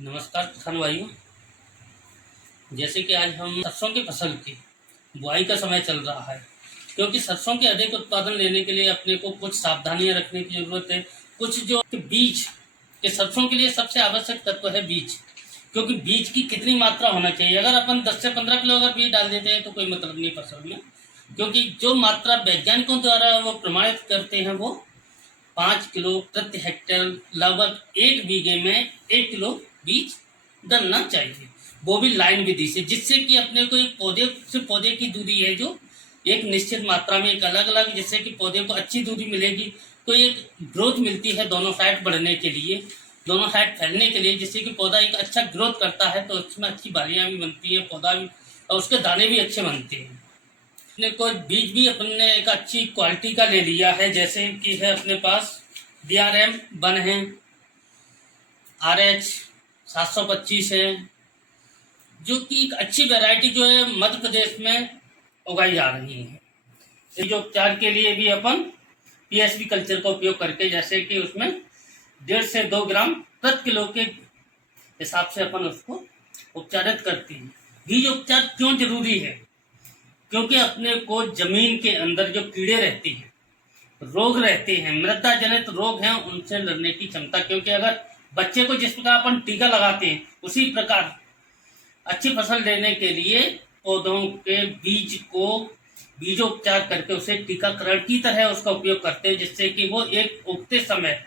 नमस्कार किसान भाइयों। जैसे कि आज हम सरसों की फसल की बुआई का समय चल रहा है, क्योंकि सरसों के अधिक उत्पादन लेने के लिए अपने को कुछ सावधानियां रखने की जरूरत है। कुछ जो बीज के सरसों के लिए सबसे आवश्यक तत्व है बीज, क्योंकि बीज की कितनी मात्रा होना चाहिए। अगर अपन 10 से 15 किलो अगर बीज डाल देते हैं तो कोई मतलब नहीं फसल में, क्योंकि जो मात्रा वैज्ञानिकों द्वारा वो प्रमाणित करते हैं वो 5 किलो प्रति हेक्टेयर, लगभग 1 बीघे में 1 किलो बीज डलना चाहिए, वो भी लाइन विधि से, जिससे कि अपने को एक पौधे से पौधे की दूरी है जो एक निश्चित मात्रा में एक अलग अलग, जिससे कि पौधे को अच्छी दूरी मिलेगी तो एक ग्रोथ मिलती है दोनों साइड बढ़ने के लिए, दोनों साइड फैलने के लिए, जिससे कि पौधा एक अच्छा ग्रोथ करता है तो उसमें अच्छी बालियां भी बनती है, पौधा भी और उसके दाने भी अच्छे बनते हैं। अपने को बीज भी अपने एक अच्छी क्वालिटी का ले लिया है, जैसे कि है अपने पास DRM 1 है, RH 725 है, जो कि एक अच्छी वैरायटी जो है मध्य प्रदेश में उगाई जा रही है। जो उपचार के लिए भी अपन PSP कल्चर का उपयोग करके, जैसे कि उसमें 1.5 से 2 ग्राम प्रति किलो के हिसाब से अपन उसको उपचारित करते हैं। बीज उपचार क्यों जरूरी है? क्योंकि अपने को जमीन के अंदर जो कीड़े रहते हैं, रोग रहते हैं, मृदा जनित रोग हैं, उनसे लड़ने की क्षमता, क्योंकि अगर बच्चे को जिस प्रकार अपन टीका लगाते हैं उसी प्रकार अच्छी फसल लेने के लिए पौधों के बीज को बीजोपचार करके उसे टीकाकरण की तरह उसका उपयोग करते हैं, जिससे कि वो एक उगते समय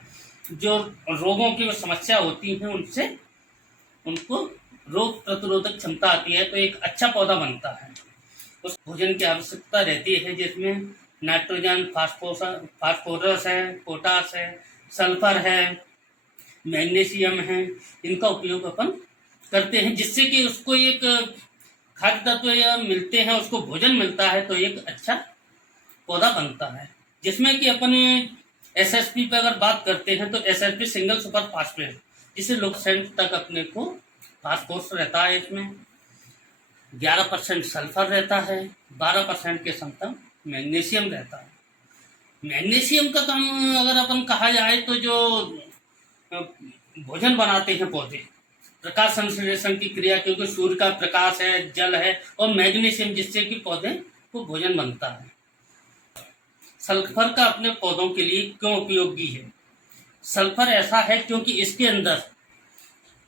जो रोगों की समस्या होती है उनसे उनको रोग प्रतिरोधक क्षमता आती है, तो एक अच्छा पौधा बनता है। उस भोजन की आवश्यकता रहती है जिसमें नाइट्रोजन, फास्फोरस है, पोटास है, सल्फर है, मैग्नीशियम है, इनका उपयोग अपन करते हैं, जिससे कि उसको एक खाद्य तत्व या मिलते हैं, उसको भोजन मिलता है तो एक अच्छा पौधा बनता है। जिसमें कि अपन SSP पे अगर बात करते हैं तो SSP सिंगल सुपर फास्फेट, जिसे लोग तक अपने को फास्फोरस रहता है, इसमें 11% सल्फर रहता है, 12% के समतम मैग्नीशियम रहता है। मैग्नीशियम का काम अगर अपन कहा जाए तो जो भोजन बनाते हैं पौधे, प्रकाश संश्लेषण की क्रिया, क्योंकि सूर्य का प्रकाश है, जल है और मैग्नीशियम, जिससे कि पौधे को भोजन बनता है। सल्फर का अपने पौधों के लिए क्यों उपयोगी है? सल्फर ऐसा है क्योंकि इसके अंदर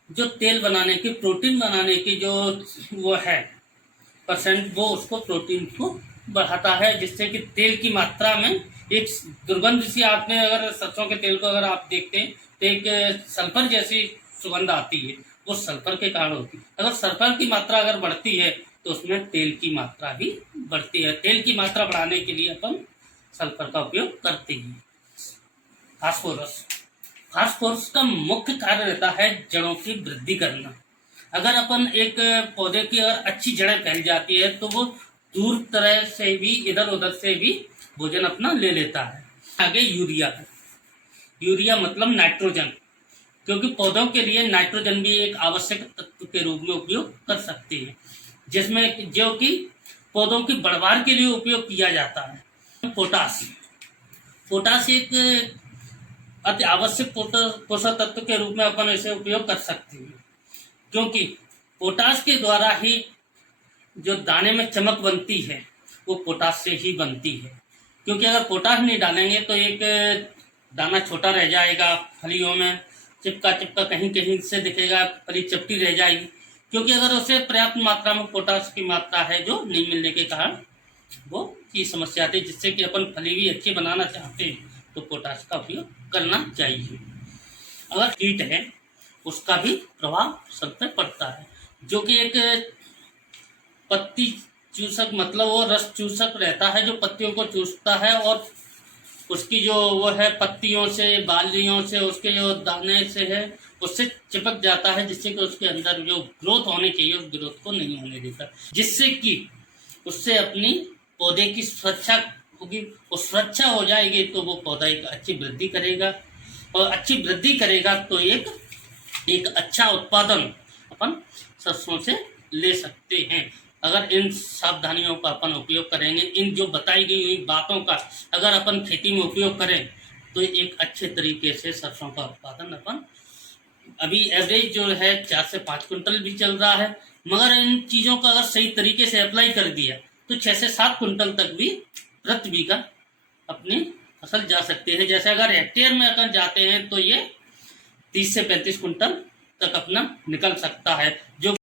जो तेल बनाने की, प्रोटीन बनाने की जो वो है परसेंट, वो उसको प्रोटीन को बढ़ाता है, जिससे कि तेल की मात्रा में एक दुर्गंध सी, आपने अगर सरसों के तेल को अगर आप देखते हैं तो एक सल्फर जैसी सुगंध आती है, वो सल्फर के कारण होती है। अगर सल्फर की मात्रा अगर बढ़ती है तो उसमें तेल की मात्रा भी बढ़ती है। तेल की मात्रा बढ़ाने के लिए अपन सल्फर का उपयोग करते हैं। फास्फोरस का मुख्य कार्य रहता है जड़ों की वृद्धि करना। अगर अपन एक पौधे की अगर अच्छी जड़ें फैल जाती है तो वो दूर तरह से भी, इधर उधर से भी भोजन अपना ले लेता है। आगे यूरिया मतलब नाइट्रोजन, क्योंकि पौधों के लिए नाइट्रोजन भी एक आवश्यक तत्व के रूप में उपयोग कर सकते हैं, जिसमें जो कि पौधों की बढ़वार के लिए उपयोग किया जाता है। पोटास एक अति आवश्यक पोषक तत्व के रूप में अपन इसे उपयोग कर सकते हैं, क्योंकि पोटास के द्वारा ही जो दाने में चमक बनती है वो पोटास से ही बनती है। क्योंकि अगर पोटास नहीं डालेंगे तो एक दाना छोटा रह जाएगा, फलियों में चिपका कहीं कहीं से दिखेगा, फली चपटी रह जाएगी, क्योंकि अगर उसे पर्याप्त मात्रा में पोटास की मात्रा है जो नहीं मिलने के कारण वो चीज समस्या आती है, जिससे कि अपन फली भी अच्छी बनाना चाहते हैं तो पोटास का उपयोग करना चाहिए। अगर कीट है उसका भी प्रभाव सब पे पड़ता है, जो कि एक पत्ती चूसक, मतलब वो रस चूसक रहता है जो पत्तियों को चूसता है और उसकी जो वो है पत्तियों से, बालियों से, उसके जो दाने से है उससे चिपक जाता है, जिससे कि उसके अंदर जो ग्रोथ होनी चाहिए उस ग्रोथ को नहीं होने देता, जिससे कि उससे अपनी पौधे की सुरक्षा होगी। और सुरक्षा हो जाएगी तो वो पौधा एक अच्छी वृद्धि करेगा, और अच्छी वृद्धि करेगा तो एक अच्छा उत्पादन अपन सरसों से ले सकते हैं। अगर इन सावधानियों का अपन उपयोग करेंगे, इन जो बताई गई हुई बातों का अगर अपन खेती में उपयोग करें तो एक अच्छे तरीके से सरसों का उत्पादन अपन अभी एवरेज जो है 4 से 5 कुंटल भी चल रहा है, मगर इन चीज़ों का अगर सही तरीके से अप्लाई कर दिया तो 6 से 7 कुंटल तक भी प्रति बीघा अपनी फसल जा सकती है। जैसे अगर हेक्टेयर में अगर जाते हैं तो ये 30 से 35 कुंटल तक अपना निकल सकता है, जो